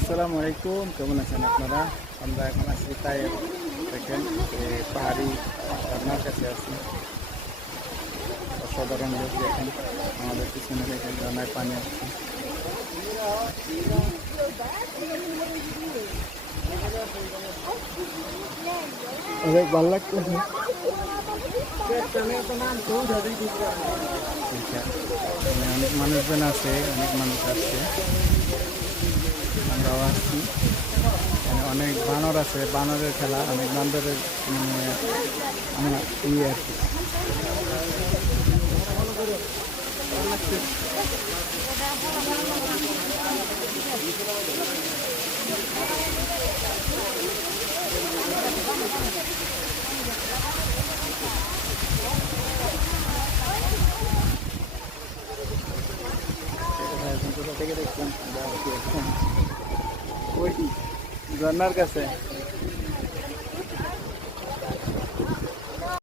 আসসালামু আলাইকুম, কেমন আছেন আপনারা? আমরা এখন আছি তাই দেখেন পাহাড়ি ঝর্নার কাছে আছি। অসাধারণ লোক দেখেন, আমাদের পিছনে দেখেন ঝর্নায় পানি আসছে। অনেক ভালো লাগতেছে। অনেক মানুষজন আছে, অনেক মানুষ আসছে, আমরাও আসছি। অনেক বানর আছে, বানরের খেলা, অনেক বান্দরের আমার আর কি। কোথা থেকে দেখছেন? ওই ঝর্নার কাছে।